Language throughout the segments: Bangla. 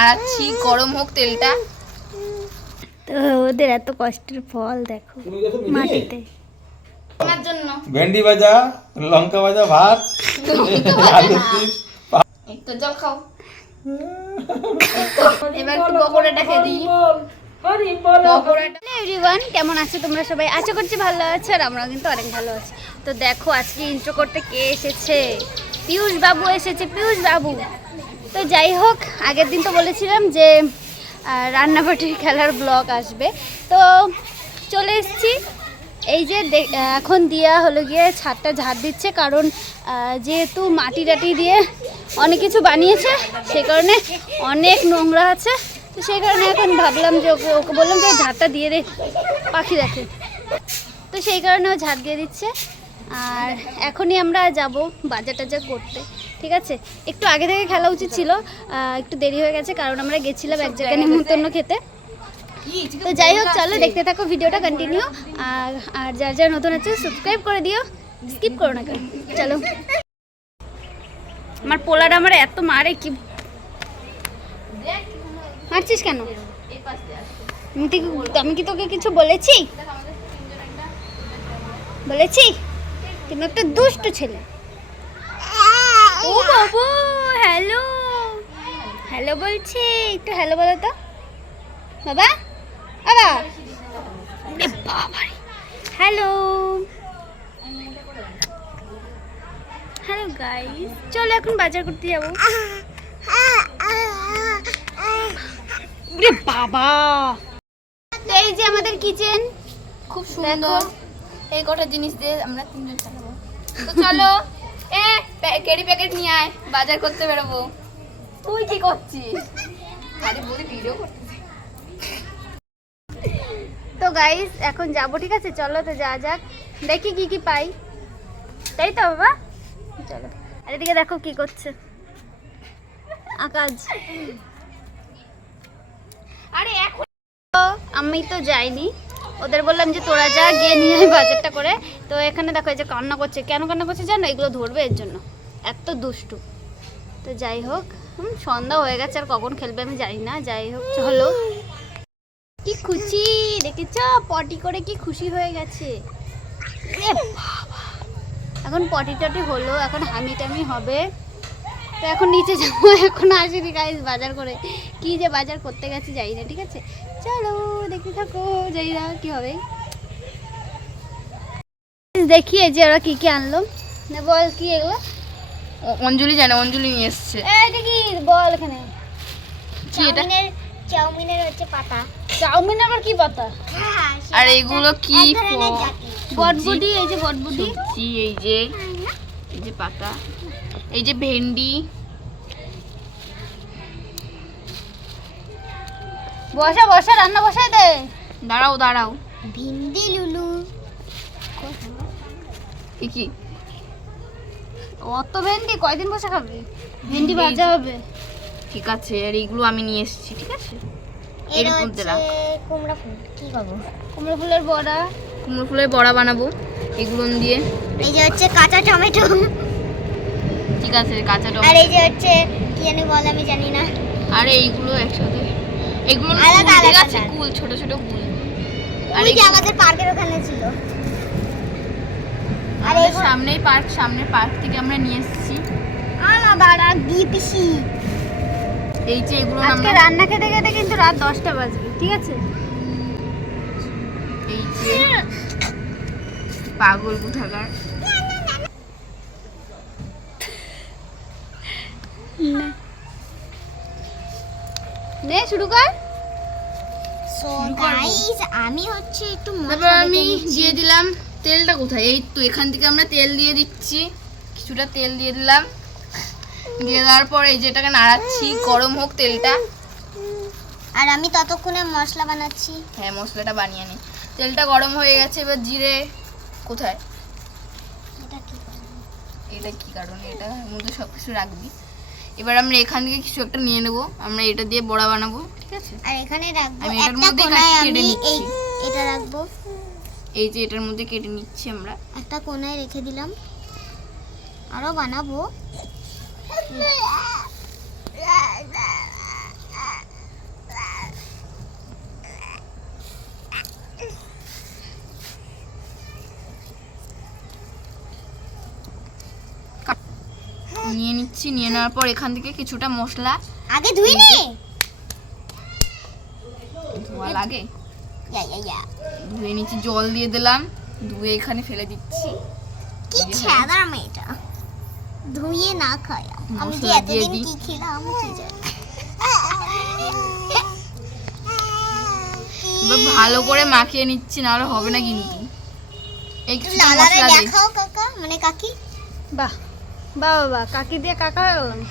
নাড়াচ্ছি গরম হোক তেলটা। তো ওদের এত কষ্টের ফল দেখো মাটিতে। আমার জন্য। ভেন্ডি ভাজা লঙ্কা ভাজা ভাত আলু তো জল খাও। এবার একটু পকোড়াটা খেয়ে দিই। এভরিওয়ান কেমন আছো তোমরা সবাই? আশা করছি ভালো আছো আর আমরাও কিন্তু অনেক ভালো আছি। তো দেখো আজকে ইন্ট্রো করতে কে এসেছে? পিয়ুষ বাবু এসেছে পিয়ুষ বাবু তো যাই হোক, আগের দিন তো বলেছিলাম যে রান্নাবাটির খেলার ব্লগ আসবে। তো চলে এসেছি। এই যে এখন দিয়া হলো গিয়ে ছাদটা ঝাড় দিচ্ছে কারণ যেহেতু মাটি টাটি দিয়ে অনেক কিছু বানিয়েছে সে কারণে অনেক নোংরা আছে। তো সেই কারণে এখন ভাবলাম যে ওকে ওকে বললাম যে ঝাড়টা দিয়ে দে, পাখি দেখে। তো সেই কারণে ও ঝাড় দিয়ে দিচ্ছে। আর এখনই আমরা যাব বাজার টাজার করতে। ঠিক আছে? একটু আগে থেকে খেলা উচিত ছিল একটু দেরি হয়ে গেছে কারণ আমরা গেছিলাম এক জায়গায় নিমন্ত্রণ খেতে। তো যাই হোক চলো দেখতে থাকো ভিডিওটা কন্টিনিউ আর আর যার যার নতুন আছে সাবস্ক্রাইব করে দিও। স্কিপ করো না কেন? চলো। আমার পোলাটা আমার এত মারে কি মারছিস কেন? আমি কি তোকে কিছু বলেছি? বলেছি? তুমি একটা দুষ্ট ছেলে। ও বাবু হ্যালো হ্যালো বলছি একটু হ্যালো বলো তো। বাবা বাবা। বাবা হ্যালো হ্যালো গাইস চলো এখন বাজার করতে যাব। বাবা। এই যে আমাদের কিচেন খুব সুন্দর। এই কটা জিনিস দিয়ে আমরা তিনজন চালাবো তো চলো। এ ক্যারি প্যাকেট নিয়ে আয় বাজার করতে বেরোবো। তুই কি করছিস? আরে বলি ভিডিও করতেছি। তো গাইস এখন যাব ঠিক আছে? চলো তো যা যাক। দেখি কি কি পাই। তাই তো বাবা? চলো। আর এদিকে দেখো কি করছে। আকাশ। আরে এখন আমি তো যাইনি। ওদের বললাম যে তোরা যা গিয়ে নিয়ে বাজারটা করে। তো এখানে দেখো যে কান্না করছে। কেন কান্না করছে জানো? এগুলো ধরবে এর জন্য। এত দুষ্টু। তো যাই হোক সন্ধ্যা হয়ে গেছে, আর কখন খেলবে আমি জানি না। যাই হোক, চলো। কি খুশি, দেখেছ? পটি করে কি খুশি হয়ে গেছে। এখন পটি টটি হলো, এখন হামি টামি হবে। তো এখন নিচে যাব এখন আসিনি গাইজ বাজার করে। কি যে বাজার করতে গেছে যাই না ঠিক আছে? চলো দেখতে থাকো যাই না কি হবে। দেখি এই যে ওরা কি কি আনলো। না বল কি এগুলো? অঞ্জলি জানে অঞ্জলি নিয়ে এসছে। এই দেখি বল এখানে। কি এটা? চাউমিনের হচ্ছে পাতা। চাউমিন আবার কি পাতা? আর এগুলো কি বটবুটি এই যে বটবুটি। এই যে এই যে পাতা। এই যে ভেন্ডি। বসা বসা রান্না বসাই দে। দাঁড়াও দাঁড়াও। ভিন্ডি লুলু। কি কি? অত ভেন্ডি কয়দিন বসে খাবি? ভেন্ডি ভাজা হবে। ঠিক আছে আর এইগুলো আমি নিয়ে এসেছি ঠিক আছে? এর মধ্যে রাখ। কুমড়া ফুল। কি করব কুমড়া ফুলের বড়া। কুমড়ো ফুলের বড়া বানাবো এগুলো দিয়ে। এই যে হচ্ছে কাঁচা টমেটো। ঠিক আছে কাঁচা আর এই যে হচ্ছে কি জানি বল আমি জানি না। আর এইগুলো একসাথে। এগুলো আলাদা আছে কুল ছোট ছোট কুল। আর যে আমাদের পার্কের ওখানে ছিল। আর এগুলো- সামনেই পার্ক সামনের পার্ক থেকে আমরা নিয়ে এসেছি। আলাদা রাত দিয়ে পিসি। এই যে এগুলো আজকে রান্না খেতে খেতে কিন্তু রাত দশটা বাজবে ঠিক আছে? এই যে পাগল কোথাকার নে। শুরু কর। শুরু করব। আমি হচ্ছে একটু তারপর আমি দিয়ে দিলাম তেলটা কোথায়? এই তো এখান থেকে আমরা তেল দিয়ে দিচ্ছি। কিছুটা তেল দিয়ে দিলাম। দিয়ে দেওয়ার পর এই যেটাকে নাড়াচ্ছি গরম হোক তেলটা। আর আমি ততক্ষণে মশলা বানাচ্ছি। হ্যাঁ মশলাটা বানিয়ে নিই তেলটা গরম হয়ে গেছে এবার জিরে কোথায়? এটা কি এটা কি কারণে? এটা মধ্যে সব কিছু রাখবি। এবার আমরা এখান থেকে কিছু একটা নিয়ে নেব। আমরা এটা দিয়ে বড়া বানাবো ঠিক আছে? আর এখানে রাখব আমি এটার মধ্যে কেটে নিচ্ছি। এটা রাখব। এই যে এটার মধ্যে কেটে নিচ্ছি আমরা। একটা কোনায় রেখে দিলাম। আরও বানাবো নিয়ে নিচ্ছি নিয়ে নেওয়ার পর এখান থেকে কিছুটা মশলা আগে ধুই নে। ধোয়া লাগে? ধুয়ে নিচ্ছি জল দিয়ে দিলাম ধুয়ে এখানে ফেলে দিচ্ছি। কি ছাদার মেয়েটা ধুইয়ে না খায়। আমি যে এতদিন। কি খেলাম কি জানি এবার ভালো করে মাখিয়ে নিচ্ছি নাহলে হবে না কিন্তু। লালারে মশলা দেখাও কাকা। মানে কাকি? বাহ। বাহ বাহ কাকি দিয়ে কাকা হয়ে গেল?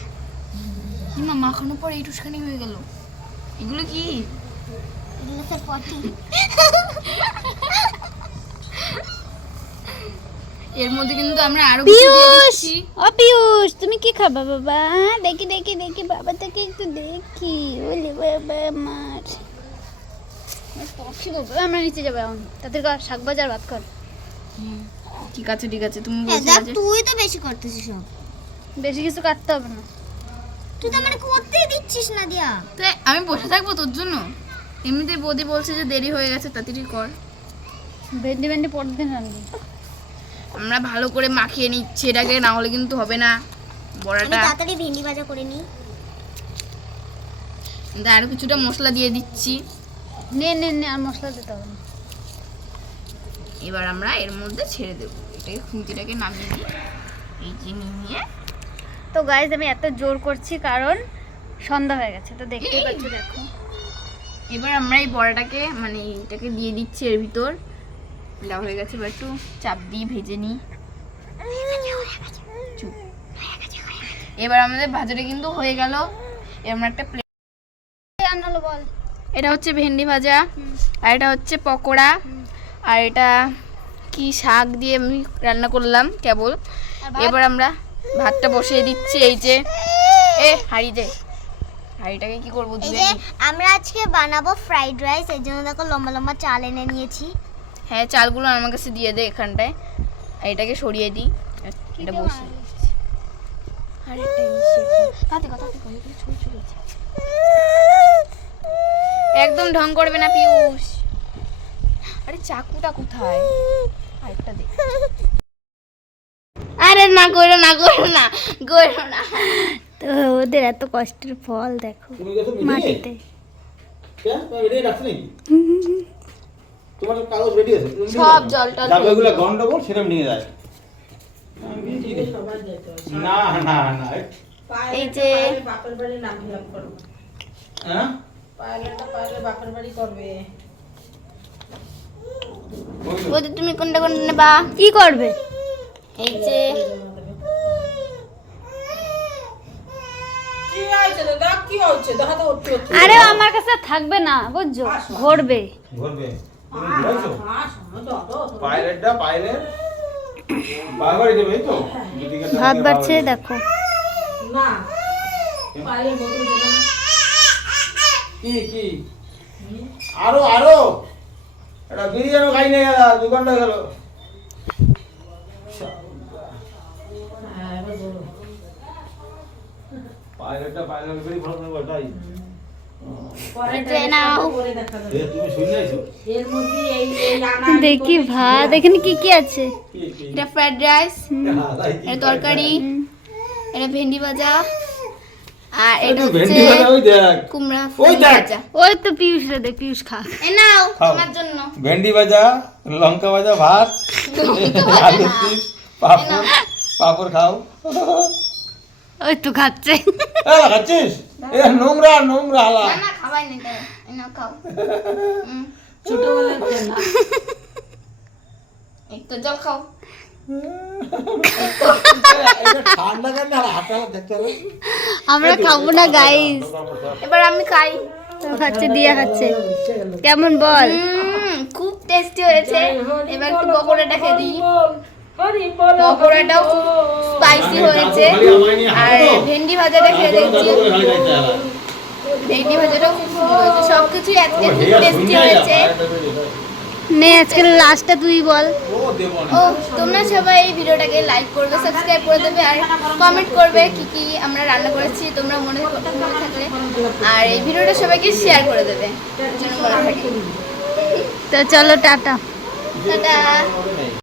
মা মাখানোর পর এই টুসখানি হয়ে গেল। এগুলো কি? এগুলো তোর পটি। এর মধ্যে কিন্তু আমরা আরও পিয়ুষ ও পিয়ুষ তুমি কি খাবা বাবা? হ্যাঁ, দেখি দেখি দেখি বাবা থেকে একটু দেখি। ওলে বাবা আমার আমার পক্ষী বাবা। আমরা নিচে যাব এখন। তাদের কর শাক বাজার ভাত কর হুম, ঠিক আছে ঠিক আছে তুমি হ্যাঁ, বলছিলে দেখ তুই তো বেশি করতেছিস সব বেশি কিছু কাটতে হবে না। তুই তো মানে করতেই দিচ্ছিস না দিয়া। তো আমি বসে থাকব তোর জন্য? এমনিতে বৌদি বলছে যে দেরি হয়ে গেছে তাড়াতাড়ি কর। ভেন্ডি ভেন্ডি পরের দিন রাখবি আমরা ভালো করে মাখিয়ে নিচ্ছি এটাকে না হলে কিন্তু হবে না। আমি বড়াটা তাড়াতাড়ি ভেন্ডি ভাজা করে নিই। আরও কিছুটা মশলা দিয়ে দিচ্ছি। নে নে নে আর মশলা দিতে হবে না। এবার আমরা এর মধ্যে ছেড়ে দেবো। এটাকে খুঁতিটাকে নামিয়ে দিই এই যে নিয়ে তো গাইজ আমি এত জোর করছি কারণ সন্ধ্যা হয়ে গেছে তো দেখতেই পাচ্ছ দেখো। এবার আমরা এই বড়াটাকে মানে এটাকে দিয়ে দিচ্ছি এর ভিতর। দেওয়া হয়ে গেছে এবার একটু চাপ দিয়ে ভেজে নিই। এবার আমাদের ভাজাটা কিন্তু হয়ে গেল। আমরা একটা প্লেট এটা হচ্ছে ভেন্ডি ভাজা। আর এটা হচ্ছে পকোড়া। আর এটা কি শাক দিয়ে আমি রান্না করলাম কেবল। এবার আমরা ভাতটা বসিয়ে দিচ্ছি এই যে। এ হাঁড়ি দে। হাঁড়িটাকে কি করব এই। আমরা আজকে বানাবো ফ্রাইড রাইস এর জন্য দেখো লম্বা লম্বা চাল এনে নিয়েছি। হ্যাঁ চালগুলো আমার কাছে দিয়ে দে এখানটায়। আর এটাকে সরিয়ে দিই। এটা বসি। একদম ঢং করবে না পিয়ুষ আরে চাকুটা কোথায়? আরেকটা দে। আরে না করো না করো না করো না। তো ওদের এত কষ্টের ফল দেখো? মাটিতে। তোমার কাগজ রেডি আছে। সব যাও। জল টল যাবে গন্ডগোল সেরকম নিয়ে যায়। না না না এই যে বাপের বাড়ি নাম করব হ্যাঁ? পাইলটটা পাইলে বাপের বাড়ি করবে। বৌদি তুমি কোনটা কোনটা নেবা? কি করবে? এই যে। কি হয়েছে দাদা কি হয়েছে। দেখা তো হচ্ছে আরে আমার কাছে থাকবে না বুঝছ? ঘুরবে। ঘুরবে। হ্যাঁ। পাইলটটা পাইলট দেবে তো। ভাত বাড়ছে দেখো। না পাইলে বোতল দেবে না। কি কি? আরও আরও। এটা বিরিয়ানি খাই নিয়ে গেল দু ঘণ্টা গেল। পাইলটটা পাইলট ভালো না দেখা ভাত এখানে কি কি আছে? এটা ফ্রাইড রাইস হ্যাঁ, কি এটা তরকারি এটা ভেন্ডি ভাজা। আর এটা ভেন্ডি ভাজা ওই দেখ। কুমড়া ওই দেখ। ওই তো পিয়ুষ রে দে পিয়ুষ খা। এ নাও তোমার জন্য। ভেন্ডি ভাজা লঙ্কা ভাজা ভাত আলু চিপস পাপড়। পাপড় খাও। ওই তো খাচ্ছে। এ খাচ্ছিস? এ নোংরা নোংরা হালা না না খাবাই নেই তাই নাও খাও। হুম, খেলা এই জল খাও। আমরা খাব না গাইস এবার আমি খাই। খাচ্ছে দিয়া খাচ্ছে। কেমন বল? খুব টেস্টি হয়েছে। এবার একটু পকোড়াটা খেয়ে দিই। পকোড়াটাও খুব স্পাইসি হয়েছে। আর ভেন্ডি ভাজাটা খেয়ে দেখছি। ভেন্ডি ভাজাটাও খুব সুন্দর হয়েছে। সব কিছুই আজকে খুব টেস্টি হয়েছে। নে আজকে লাস্টটা তুই বল। ও তোমরা সবাই এই ভিডিওটাকে লাইক করবে সাবস্ক্রাইব করে দেবে আর কমেন্ট করবে কি কি আমরা রান্না করেছি তোমরা মনে মনে থাকলে। আর এই ভিডিওটা সবাইকে শেয়ার করে দেবে যেন মনে থাকে। তো চলো টাটা। টাটা।